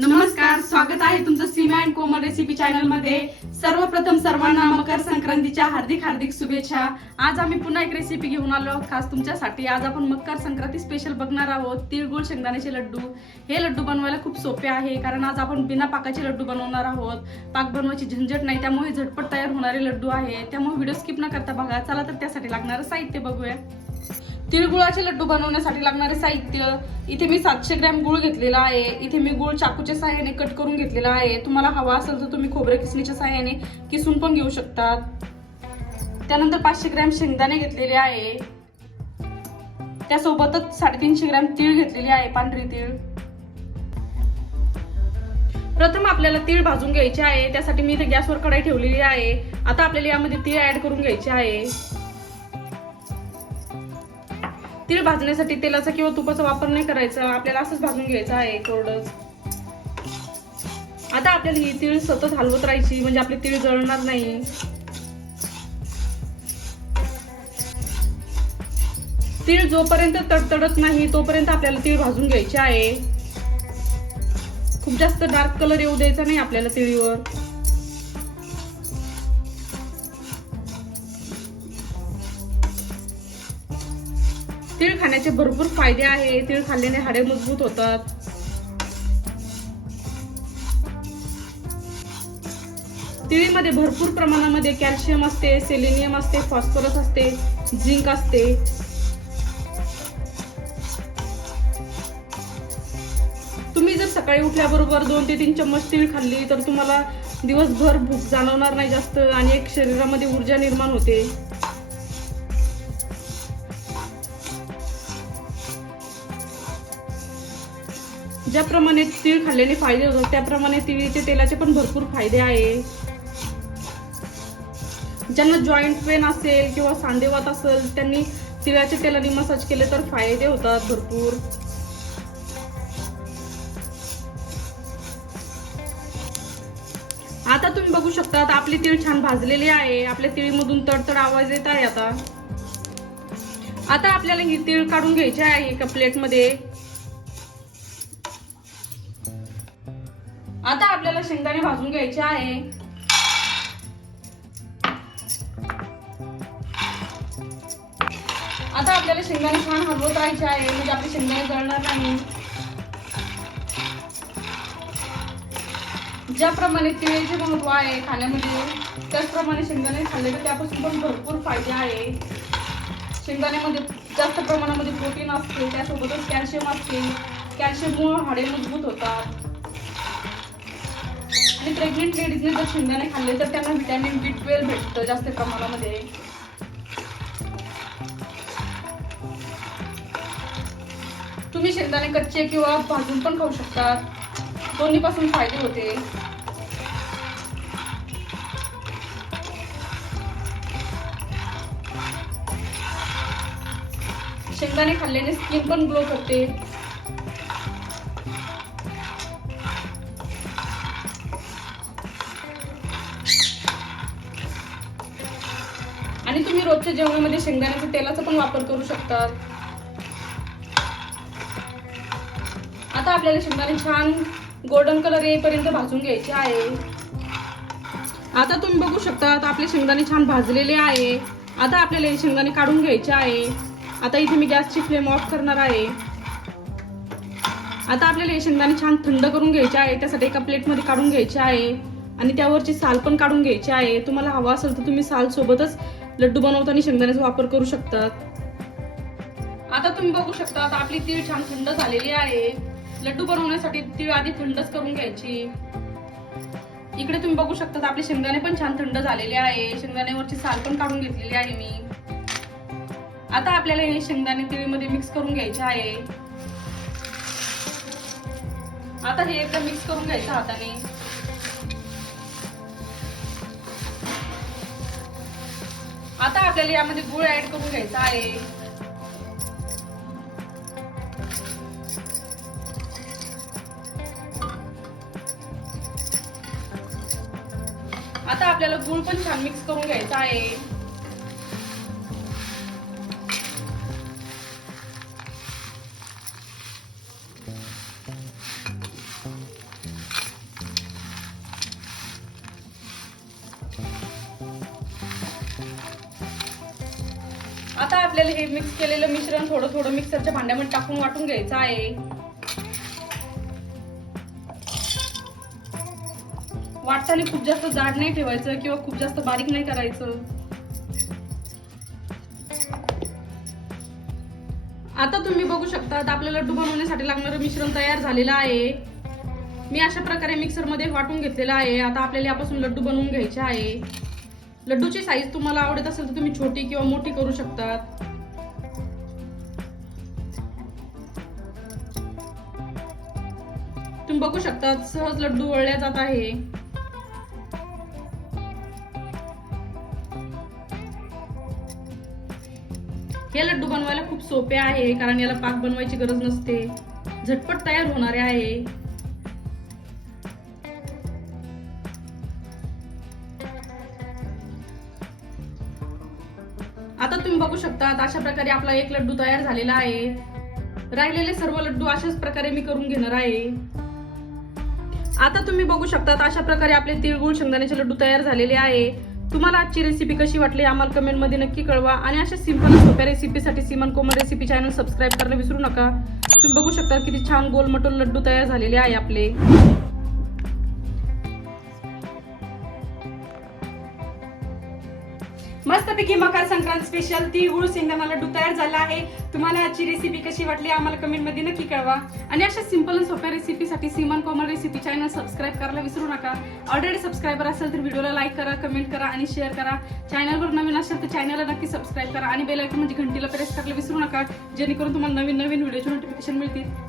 नमस्कार स्वागत आहे तुमचं सीमा अँड कोमल रेसिपी चॅनलमध्ये. सर्वप्रथम सर्वांना मकर संक्रांतीच्या हार्दिक हार्दिक शुभेच्छा. आज आम्ही पुन्हा एक रेसिपी घेऊन आलो आहोत. खास तुमच्यासाठी आज आपण मकर संक्रांती स्पेशल बघणार आहोत. तिळगुळ शेंगदाण्याचे लड्डू. हे लड्डू बनवायला खूप सोपे आहे कारण आज आपण बिना पाकाचे लड्डू बनवणार आहोत. पाक बनवायची झंझट नाही त्यामुळे झटपट तयार होणारे लड्डू आहे. त्यामुळे व्हिडिओ स्किप न करता बघा. चला तर त्यासाठी लागणारं साहित्य बघूया. तिळगुळाचे लड्डू बनवण्यासाठी लागणारे साहित्य. इथे मी सातशे ग्रॅम गुळ घेतलेला आहे. इथे मी गुळ चाकूच्या साह्याने कट करून घेतलेला आहे. तुम्हाला हवा असेल तर तुम्ही खोबरे किसणीच्या साह्याने किसून पण घेऊ शकतात. त्यानंतर पाचशे ग्रॅम शेंगदाणे घेतलेले आहे. त्यासोबतच साडेतीनशे ग्रॅम तीळ घेतलेली आहे पांढरी तीळ. प्रथम आपल्याला तीळ भाजून घ्यायचे आहे. त्यासाठी मी इथे गॅसवर कढाई ठेवलेली आहे. आता आपल्याला यामध्ये तीळ ऍड करून घ्यायचे आहे. तिळ भाजण्यासाठी तेलाचा किंवा तुपाचा वापर नाही करायचा. आपल्याला असंच भाजून घ्यायचं आहे कोरडच आता आपल्याला ही तीळ सतत हलवत राहायची म्हणजे आपली तीळ जळणार नाही. तीळ जोपर्यंत तडतडत नाही तोपर्यंत आपल्याला तीळ भाजून घ्यायची आहे. खूप जास्त डार्क कलर येऊ द्यायचा नाही आपल्याला तिळीवर. तीळ खाण्याचे भरपूर फायदे आहे. तीळ खाल्ल्याने हाडे मजबूत होतात. तिळीमध्ये भरपूर प्रमाणामध्ये कॅल्शियम असते सेलेनियम असते फॉस्फरस असते झिंक असते. तुम्ही जर सकाळी उठल्याबरोबर दोन ते तीन चम्मच तीळ खाल्ली तर तुम्हाला दिवसभर भूक जाणवणार नाही जास्त आणि एक शरीरामध्ये ऊर्जा निर्माण होते. ज्याप्रमाणे तीळ खाल्ल्याने फायदे होतात त्याप्रमाणे तिळीचे तेलाचे पण भरपूर फायदे आहे. ज्यांना जॉईंट पेन असेल किंवा सांधेवात असेल त्यांनी तिळाच्या तेलाने मसाज केले तर फायदे होतात भरपूर. आता तुम्ही बघू शकता आपली तीळ छान भाजलेली आहे. आपल्या तिळीमधून तडतड आवाज येत आहे आता. आता आपल्याला ही तीळ काढून घ्यायची आहे एका प्लेटमध्ये आता आपल्याला शेंगदाणे भाजून घ्यायचे आहे. आता आपल्याला शेंगदाणे छान हलवत राहायचे आहे म्हणजे आपले शेंगदाणे जळणार नाही. ज्याप्रमाणे तिळेचे महत्त्व आहे खाण्यामध्ये त्याचप्रमाणे शेंगदाणे खाल्ले तर त्यापासून पण भरपूर फायदे आहे. शेंगदाण्यामध्ये जास्त प्रमाणामध्ये प्रोटीन असते त्यासोबतच कॅल्शियम असते. कॅल्शियममुळे हाडे मजबूत होतात. आणि प्रेग्नेंट लेडीजने जर शेंगदाणे खाल्ले तर त्यांना व्हिटॅमिन बी ट्वेल्व भेटतं जास्त प्रमाणामध्ये. तुम्ही शेंगदाणे कच्चे किंवा भाजून पण खाऊ शकता दोन्ही पासून फायदे होते. शेंगदाणे खाल्ल्याने स्किन पण ग्लो करते. रोजच्या जेवणामध्ये शेंगदाण्याच्या तेलाचा पण वापर करू शकतात. आता आपल्याला शेंगदाणे छान गोल्डन कलर येईपर्यंत भाजून घ्यायचे आहे. आता तुम्ही बघू शकता आता आपले शेंगदाणे छान भाजलेले आहे. आता आपल्याला हे शेंगदाणे काढून घ्यायचे आहे. आता इथे मी गॅसची फ्लेम ऑफ करणार आहे. आता आपल्याला हे शेंगदाणे छान थंड करून घ्यायचे आहे. त्यासाठी एका प्लेटमध्ये काढून घ्यायचे आहे. आणि त्यावरची साल पण काढून घ्यायची आहे. तुम्हाला हवा असेल तर तुम्ही साल सोबतच लड्डू बनवताना शेंगदाण्याचा वापर करू शकतात. आता तुम्ही बघू शकता आता आपली तीळ छान थंड झालेली आहे. लड्डू बनवण्यासाठी तीळ आधी थंडच करून घ्यायची. इकडे तुम्ही बघू शकता आपले शेंगदाणे पण छान थंड झालेले आहे. शेंगदाण्यावरची साल पण काढून घेतलेली आहे मी. आता आपल्याला हे शेंगदाणे तिळीमध्ये मिक्स करून घ्यायचे आहे. आता हे एकदा मिक्स करून घ्यायचं हाताने. आपल्याला यामध्ये गुळ ऍड करून घ्यायचा आहे. आता आपल्याला गुळ पण छान मिक्स करून घ्यायचा आहे. आता आपल्याला हे मिक्स केलेलं मिश्रण थोडं थोडं मिक्सरच्या भांड्यामध्ये टाकून वाटून घ्यायचं आहे. वाटताना खूप जास्त जाड नाही ठेवायचं किंवा खूप जास्त बारीक नाही करायचं. आता तुम्ही बघू शकता आपल्याला लड्डू बनवण्यासाठी लागणारं मिश्रण तयार झालेलं आहे. मी अशा प्रकारे मिक्सरमध्ये वाटून घेतलेलं आहे. आता आपल्याला यापासून लड्डू बनवून घ्यायचे आहे. लड्डूची साईज तुम्हाला आवडत असेल तर तुम्ही छोटी किंवा मोठी करू शकतात. तुम्ही बघू शकता सहज लड्डू वळल्या जात आहे. हे लड्डू बनवायला खूप सोपे आहे कारण याला पाक बनवायची गरज नसते. झटपट तयार होणारे आहे. आता तुम्ही बघू शकता अशा प्रकारे आपला एक लड्डू तयार झालेला आहे. राहिलेले सर्व लड्डू अशाच प्रकारे मी करून घेणार आहे. आता तुम्ही बघू शकता अशा प्रकारे आपले तिळगुळ शेंगदाण्याचे लड्डू तयार झालेले आहे. तुम्हाला आजची रेसिपी कशी वाटली आम्हाला कमेंटमध्ये नक्की कळवा. आणि अशा सिंपल सोप्या रेसिपीसाठी सिमन कोमल रेसिपी चॅनल सबस्क्राईब करायला विसरू नका. तुम्ही बघू शकता किती छान गोल मटोल लड्डू तयार झालेले आहे आपले. मस्तपैकी मकर संक्रांत स्पेशल तिळगुळ शेंगदाणा लड्डू तयार झाला आहे. तुम्हाला आजची रेसिपी कशी वाटली आम्हाला कमेंटमध्ये नक्की कळवा. आणि अशा सिंपल आणि सोप्या रेसिपीसाठी सीमन कॉमन रेसिपी चॅनल सबस्क्राईब करायला विसरू नका. ऑलरेडी सबस्क्रायबर असेल तर व्हिडिओला लाईक करा कमेंट करा आणि शेअर करा. चॅनलवर नवीन असेल तर चॅनलला नक्की सबस्क्राईब करा. आणि बेल आयकॉन म्हणजे घंटीला प्रेस करायला विसरू नका. जेणेकरून तुम्हाला नवीन नवीन व्हिडिओचे नोटिफिकेशन मिळतील.